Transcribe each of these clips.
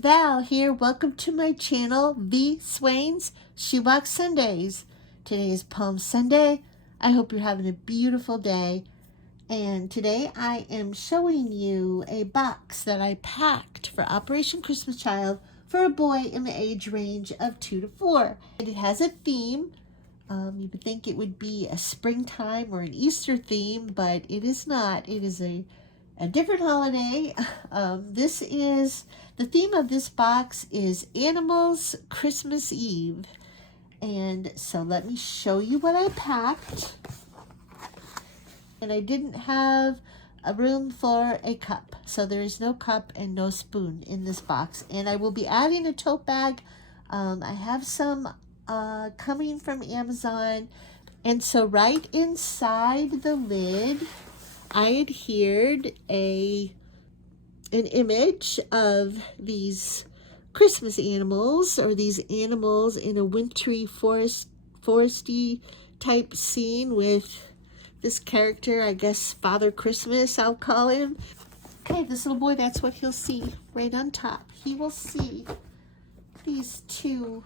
Val here. Welcome to my channel, voswain's Shoebox Sundays. Today is Palm Sunday. I hope you're having a beautiful day. And today I am showing you a box that I packed for Operation Christmas Child for a boy in the age range of 2 to 4. And it has a theme. You would think it would be a springtime or an Easter theme, but it is not. It is a different holiday. The theme of this box is Animals Christmas Eve. And so let me show you what I packed. And I didn't have a room for a cup. So there is no cup and no spoon in this box. And I will be adding a tote bag. I have some coming from Amazon. And so right inside the lid, I adhered an image of these Christmas animals, or these animals in a wintry foresty type scene with this character, I guess Father Christmas, I'll call him. Okay, this little boy, that's what he'll see right on top. He will see these two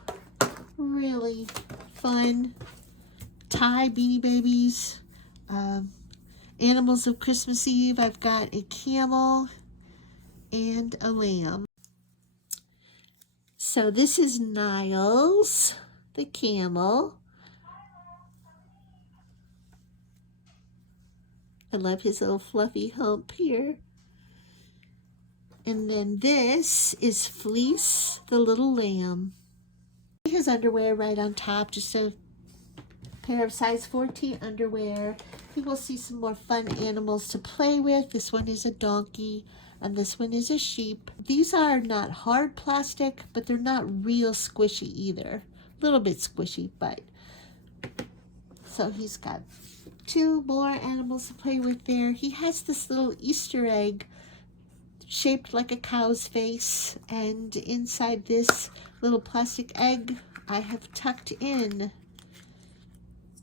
really fun tie Beanie Babies, animals of Christmas Eve. I've got a camel and a lamb. So this is Niles, the camel. I love his little fluffy hump here. And then this is Fleece, the little lamb. His underwear right on top, just a pair of size 14 underwear. You will see some more fun animals to play with. This one is a donkey, and this one is a sheep. These are not hard plastic, but they're not real squishy either. A little bit squishy, but. So he's got two more animals to play with there. He has this little Easter egg shaped like a cow's face, and inside this little plastic egg, I have tucked in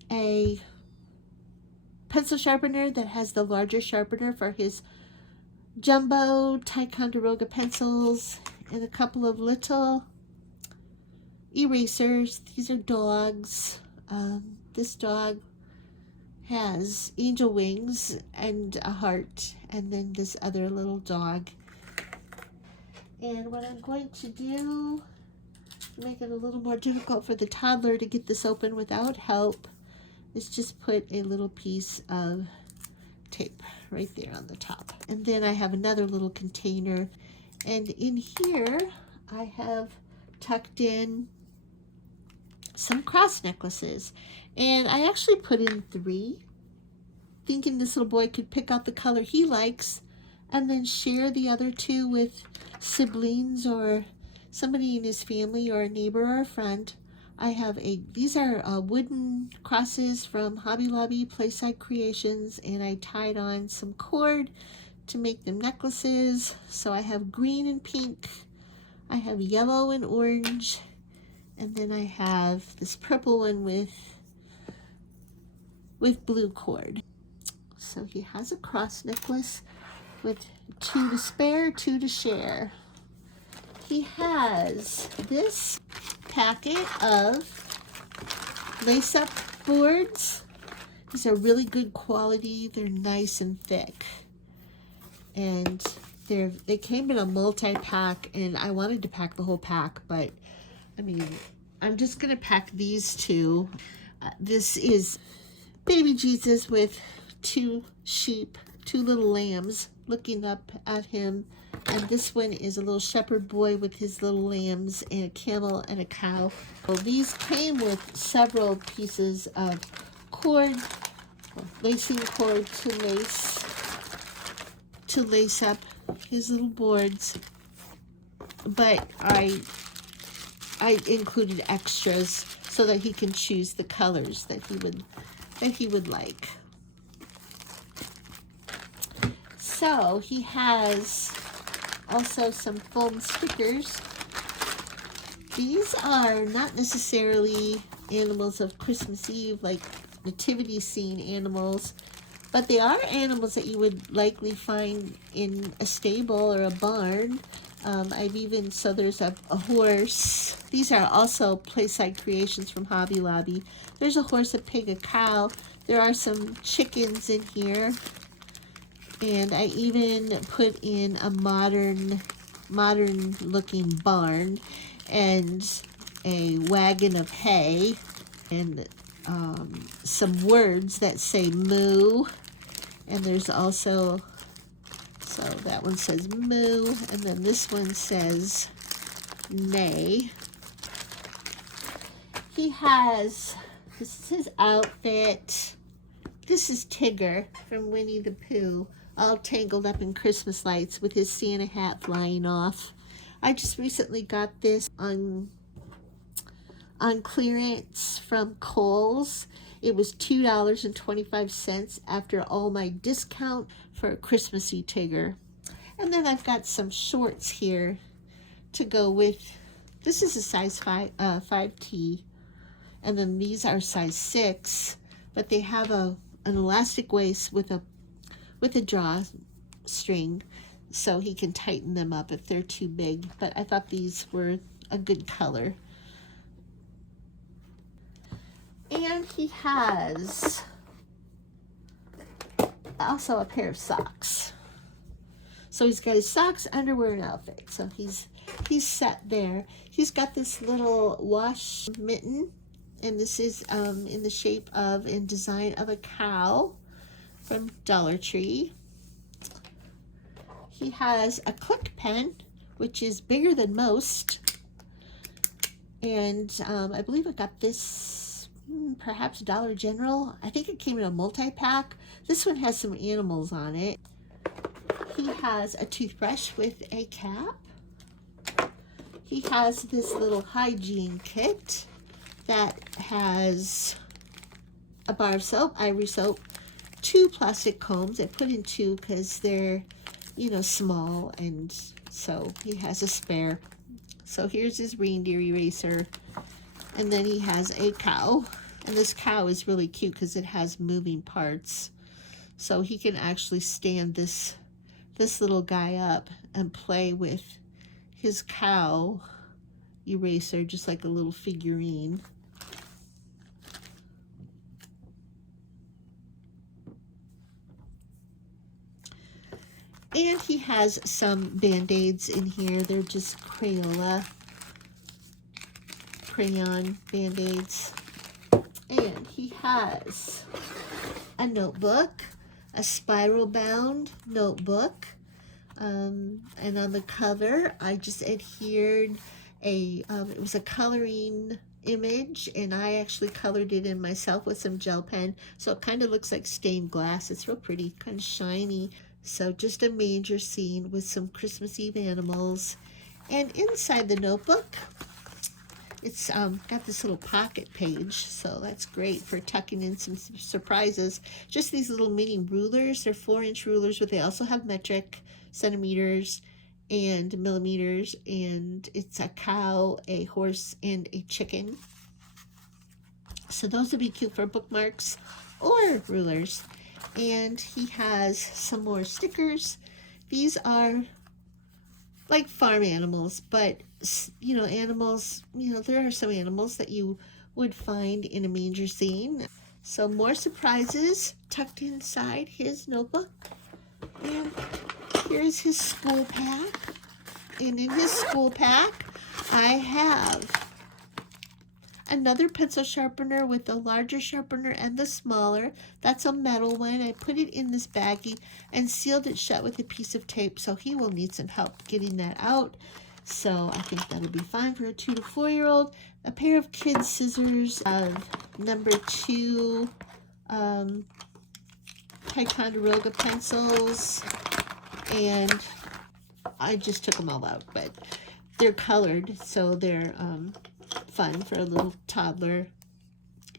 a pencil sharpener that has the larger sharpener for his jumbo Ticonderoga pencils, and a couple of little erasers. These are dogs. This dog has angel wings and a heart, and then this other little dog. And what I'm going to do to make it a little more difficult for the toddler to get this open without help is just put a little piece of tape right there on the top. And then I have another little container, and in here I have tucked in some cross necklaces, and I actually put in 3, thinking this little boy could pick out the color he likes and then share the other 2 with siblings or somebody in his family or a neighbor or a friend. These are wooden crosses from Hobby Lobby Playside Creations, and I tied on some cord to make them necklaces. So I have green and pink, I have yellow and orange, and then I have this purple one with blue cord. So he has a cross necklace with 2 to spare, 2 to share. He has this packet of lace-up boards. These are really good quality. They're nice and thick. And they came in a multi-pack, and I wanted to pack the whole pack, but I mean, I'm just going to pack these 2. This is baby Jesus with 2 sheep, 2 little lambs looking up at him. And this one is a little shepherd boy with his little lambs, and a camel and a cow. Well, these came with several pieces of cord, lacing cord to lace up his little boards. But I included extras so that he can choose the colors that he would like. So he has also some foam stickers. These are not necessarily animals of Christmas Eve, like nativity scene animals, but they are animals that you would likely find in a stable or a barn. I've even, so there's a horse. These are also Playside creations from Hobby Lobby. There's a horse, a pig, a cow. There are some chickens in here. And I even put in a modern looking barn and a wagon of hay and some words that say moo. And there's also, so that one says moo, and then this one says nay. He has, this is his outfit. This is Tigger from Winnie the Pooh, all tangled up in Christmas lights with his Santa hat flying off. I just recently got this on clearance from Kohl's. It was $2.25 after all my discount for a Christmassy Tigger. And then I've got some shorts here to go with. This is a size 5T, and then these are size 6, but they have an elastic waist with a drawstring, so he can tighten them up if they're too big. But I thought these were a good color. And he has also a pair of socks. So he's got his socks, underwear, and outfit. So he's set there. He's got this little wash mitten, and this is in the shape of and design of a cow from Dollar Tree. He has a click pen, which is bigger than most. And I believe I got this perhaps Dollar General. I think it came in a multi-pack. This one has some animals on it. He has a toothbrush with a cap. He has this little hygiene kit that has a bar of soap, Ivory soap, 2 plastic combs. I put in 2 because they're, you know, small, and so he has a spare. So here's his reindeer eraser. And then he has a cow, and this cow is really cute because it has moving parts. So he can actually stand this little guy up and play with his cow eraser, just like a little figurine. And he has some Band-Aids in here. They're just Crayola Crayon Band-Aids. And he has a notebook, a spiral bound notebook. And on the cover, I just adhered it was a coloring image, and I actually colored it in myself with some gel pen. So it kind of looks like stained glass. It's real pretty, kind of shiny. So just a manger scene with some Christmas Eve animals. And inside the notebook, it's got this little pocket page, so that's great for tucking in some surprises. Just these little mini rulers. They're 4-inch rulers, but they also have metric, centimeters, and millimeters. And it's a cow, a horse, and a chicken. So those would be cute for bookmarks or rulers. And he has some more stickers. These are like farm animals, but you know, animals, you know, there are some animals that you would find in a manger scene. So more surprises tucked inside his notebook. And here's his school pack. And in his school pack, I have another pencil sharpener with the larger sharpener and the smaller. That's a metal one. I put it in this baggie and sealed it shut with a piece of tape, so he will need some help getting that out. So I think that'll be fine for a 2 to 4-year-old. A pair of kids' scissors of number 2 Ticonderoga pencils, and I just took them all out, but they're colored, so they're fun for a little toddler.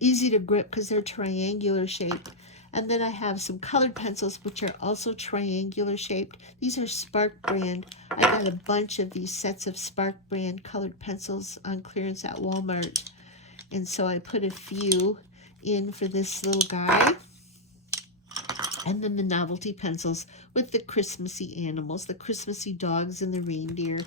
Easy to grip because they're triangular shaped. And then I have some colored pencils, which are also triangular shaped. These are Spark brand. I got a bunch of these sets of Spark brand colored pencils on clearance at Walmart. And so I put a few in for this little guy. And then the novelty pencils with the Christmassy animals, the Christmassy dogs and the reindeer.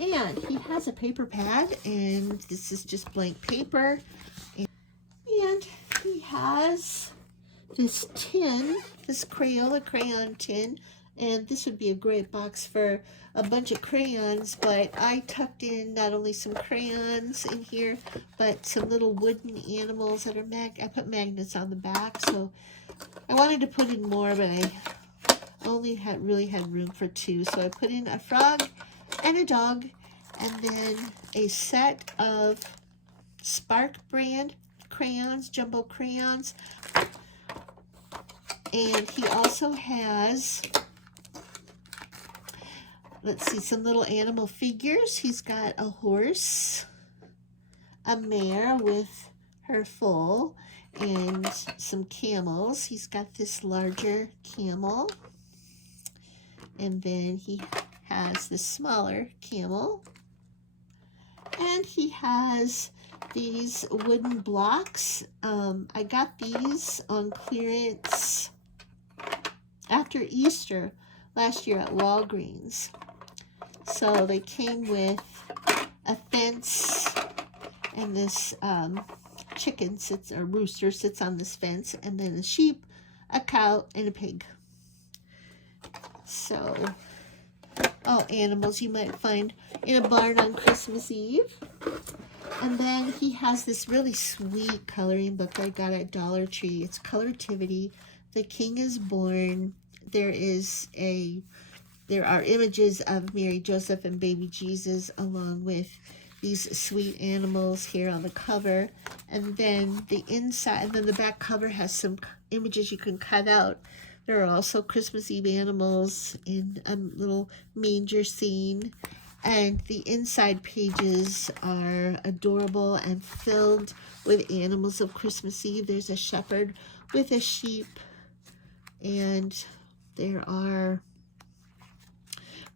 And he has a paper pad, and this is just blank paper. And he has this tin, this Crayola Crayon Tin, and this would be a great box for a bunch of crayons, but I tucked in not only some crayons in here, but some little wooden animals that are I put magnets on the back, so I wanted to put in more, but I only really had room for 2, so I put in a frog and a dog, and then a set of Spark brand crayons, jumbo crayons. And he also has, let's see, some little animal figures. He's got a horse, a mare with her foal, and some camels. He's got this larger camel. And then he has this smaller camel. And he has these wooden blocks. I got these on clearance after Easter last year at Walgreens. So they came with a fence, and this chicken sits, or rooster sits on this fence, and then a sheep, a cow, and a pig. So, all animals you might find in a barn on Christmas Eve. And then he has this really sweet coloring book that I got at Dollar Tree. It's Colortivity. The King is Born. There are images of Mary, Joseph, and baby Jesus, along with these sweet animals here on the cover. And then the inside, and then the back cover has some images you can cut out. There are also Christmas Eve animals in a little manger scene. And the inside pages are adorable and filled with animals of Christmas Eve. There's a shepherd with a sheep. And there are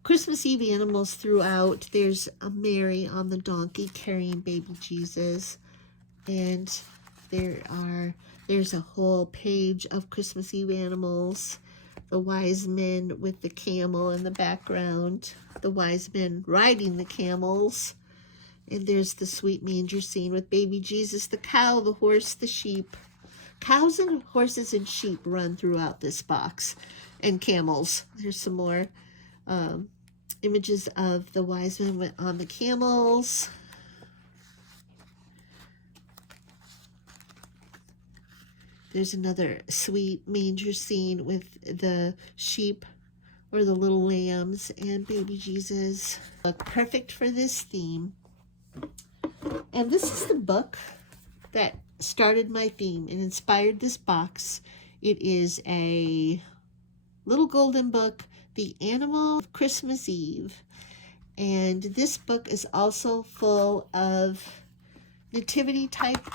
Christmas Eve animals throughout. There's a Mary on the donkey carrying baby Jesus. And there's a whole page of Christmas Eve animals. The wise men with the camel in the background. The wise men riding the camels. And there's the sweet manger scene with baby Jesus, the cow, the horse, the sheep. Cows and horses and sheep run throughout this box, and camels. There's some more images of the wise men on the camels. There's another sweet manger scene with the sheep or the little lambs and baby Jesus. Look perfect for this theme. And this is the book that started my theme and inspired this box. It is a little golden book, The Animal of Christmas Eve. And this book is also full of nativity type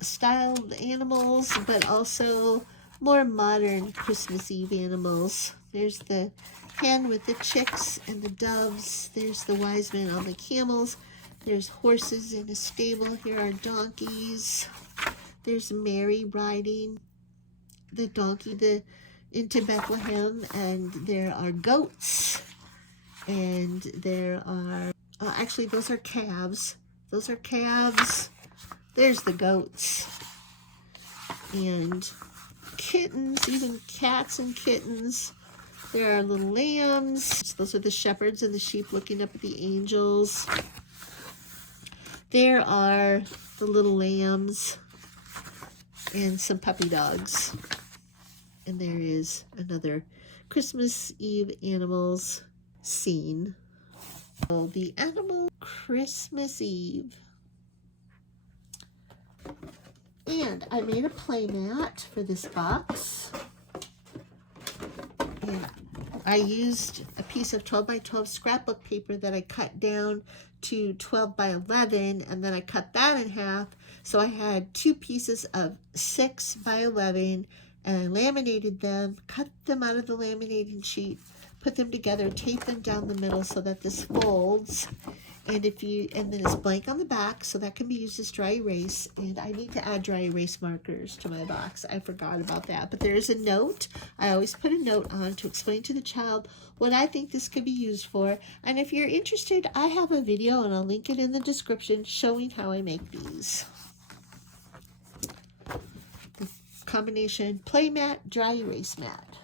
styled animals, but also more modern Christmas Eve animals. There's the hen with the chicks and the doves. There's the wise men on the camels. There's horses in a stable. Here are donkeys. There's Mary riding the donkey into Bethlehem. And there are goats. And there are, actually those are calves. Those are calves. There's the goats. And kittens, even cats and kittens. There are little lambs. Those are the shepherds and the sheep looking up at the angels. There are the little lambs and some puppy dogs. And there is another Christmas Eve animals scene. So the animal Christmas Eve. And I made a playmat for this box. And I used a piece of 12 by 12 scrapbook paper that I cut down to 12 by 11, and then I cut that in half. So I had 2 pieces of 6 by 11, and I laminated them, cut them out of the laminating sheet, put them together, tape them down the middle so that this folds. And then it's blank on the back, so that can be used as dry erase. And I need to add dry erase markers to my box. I forgot about that. But there is a note. I always put a note on to explain to the child what I think this could be used for. And if you're interested, I have a video, and I'll link it in the description, showing how I make these. The combination playmat, dry erase mat.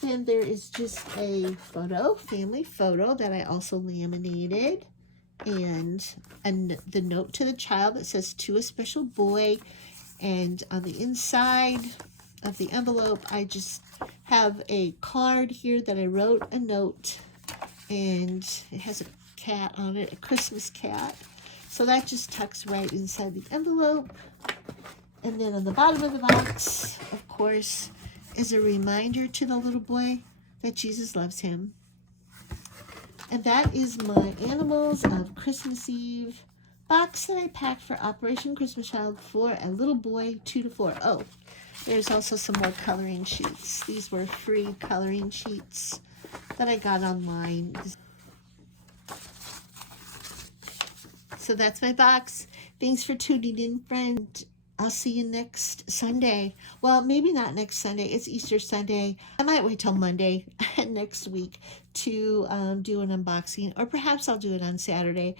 Then there is just a photo, family photo, that I also laminated. And the note to the child that says, "To a special boy." And on the inside of the envelope, I just have a card here that I wrote a note. And it has a cat on it, a Christmas cat. So that just tucks right inside the envelope. And then on the bottom of the box, of course, is a reminder to the little boy that Jesus loves him. And that is my Animals of Christmas Eve box that I packed for Operation Christmas Child for a little boy 2 to 4. Oh, there's also some more coloring sheets. These were free coloring sheets that I got online. So that's my box. Thanks for tuning in, friend. I'll see you next Sunday. Well, maybe not next Sunday. It's Easter Sunday. I might wait till Monday next week to do an unboxing, or perhaps I'll do it on Saturday.